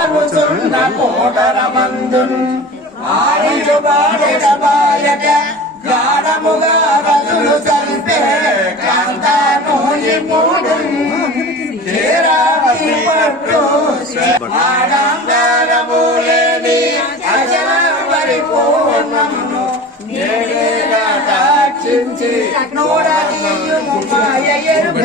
పారుచున్న కోటర మందున్ ఆడిచు బాడెడ బాయక గాఢముగా రజులు చల్పే కాంతాను ఈ మూడున్ చేరావతి పట్టు ఆడంబరములేని అజరావరి పూర్ణమును నేడేగా దాక్షించి నూడనీయుము మాయ ఎరుక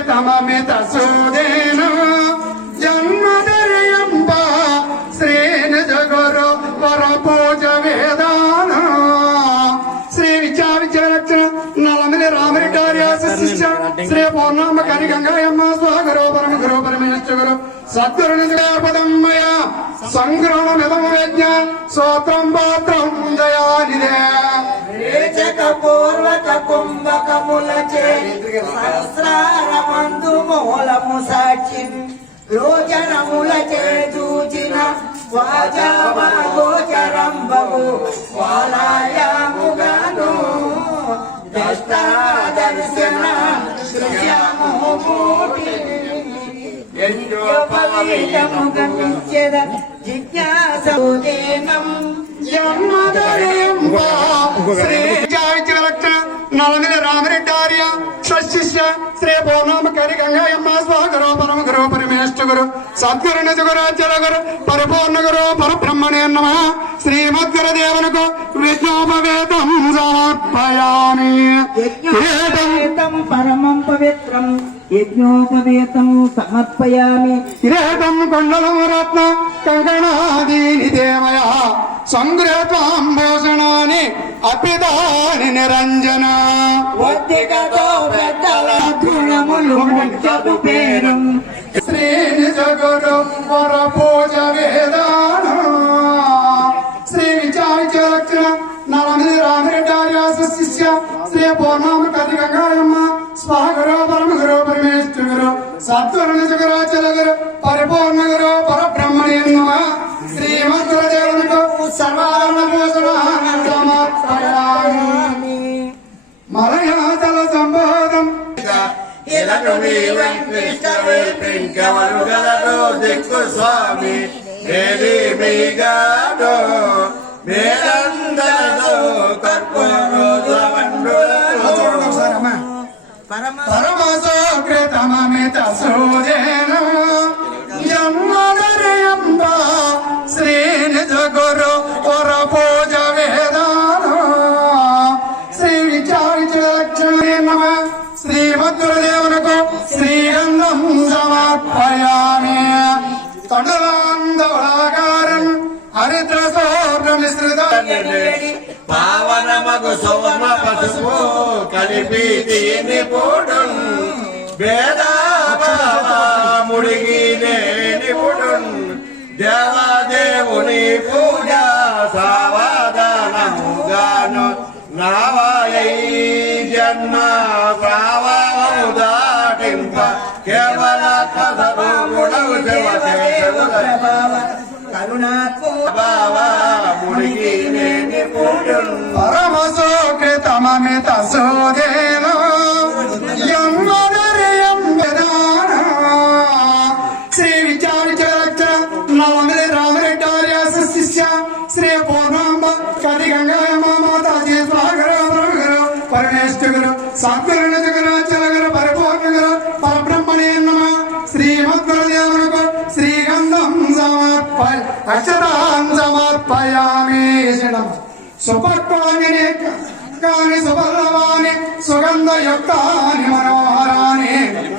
రామరెడ్డార్యాస శిష్య శ్రీ పౌర్ణమ కరి గంగాయమ్మ స్వాగరో పరమ గురు పరమేశ్వరు సద్గురుని పదమ్మయ సంగ్రహమిదం యజ్ఞ స్తోత్రం పాత్రం దయానిదే రేచక పూర్వక కుంభకములచే సహస్రార మందు మూలము సాక్షి రోచనములచే వాచామా గోచరంబము వాలాయాముగాను దృశ్యము మూటి యజ్ఞోపవీతము గమించెద జిజ్ఞాసోదేనం జన్మదయంబ శ్రీ రామరెడ్డార్య షశిష్య శ్రీ పౌర్ణమ కరి గంగాయమ్మ స్వాగరో పరమ గురు పరమేష్ఠ గురు సద్గురు నిజ గురు అచల గురు పరిపూర్ణ గురు పరబ్రహ్మణే నమ శ్రీమద్గురు దేవునకు విజ్ఞోపవేదం సమర్పయామి యజ్ఞోపవేతం పరమం పవిత్రం. యజ్ఞోపవేతం సమర్పయామి. కిరీటం కొండలం రత్న కంకణాదీని దేవయ సంగృహతాంభూషణాని అపిదాని నిరంజన. ఒత్తికతో పెద్దల గుణములు ముచ్చటు పేరు. శ్రీ నిజ గురు వర పూజ వేదాన. శ్రీ నలమిది రామిరెడ్డార్యాస శిష్య శ్రీ పౌర్ణమ కది గంగాయమ్మ స్వాహ గురు పరమ గురు పరమేశ్వర గురు. సద్గురు నిజ గురు చల గురు పరిపూర్ణ గురు పరబ్రహ్మణే నమ. శ్రీమంతుల దేవునికి సర్వారణ భూషణ సమర్పయామి మలయాచల సంబోధం ఇలను వెంకటవరు గలడు దిక్కు స్వామి. ఏది మీగాడు మేలందరదు శ్రీభద్రదేవునకు శ్రీగంధం సమర్పయామి. తడులాంధవళాకారం హరిద్ర సోర్ణ మిశ్రిత పావనమగు సోమ పసుపు కలిపి దీని పూడు ముడిగి నేని పుడు దేవాదేవుని పూజ సావధానముగాను నావాయ జన్మ కథముడవు ప్రభావ కరుణాత్మ బావా నేని పూడు పరమసోకృతమమిత సోదేన యమ్మదర్యం విధాన శ్రీ విచారిచరక్ష నవమిది రామరెడ్డార్యాస శిష్య శ్రీ పూర్ణాంబ కది గురు సద్గురు సుపక్వాని కాని సుపల్లవాని సుగంధయుక్తాని మనోహరాని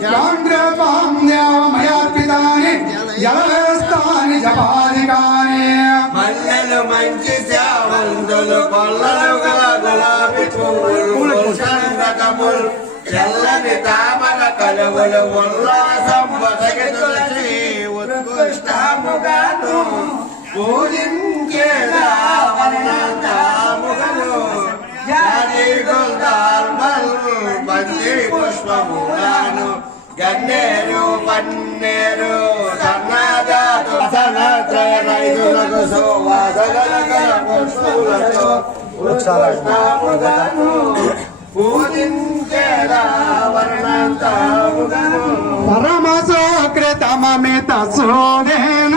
యాంగ్రపాం దేవమయార్పితాని జలవేస్తాని జపాదికాని మల్లెలు మంచి శావంతులు కొల్లలు గల గులాబీ పువ్వులు చంద్రకములు చల్లని తామర కలువలు ఉల్లాసం బతకి తులసి ఉత్కృష్టముగాను పూజించేదా. పుష్పముగాను గన్నేరు పన్నేరు సన్నజాతు సనత్రయ రైతుల సుగంధములకు సువాసగలగల పుష్పములతో ఉత్సాహముగాను పూజించేదా వర్ణంతముగాను. పరమ సుకృతమమిత సోదేన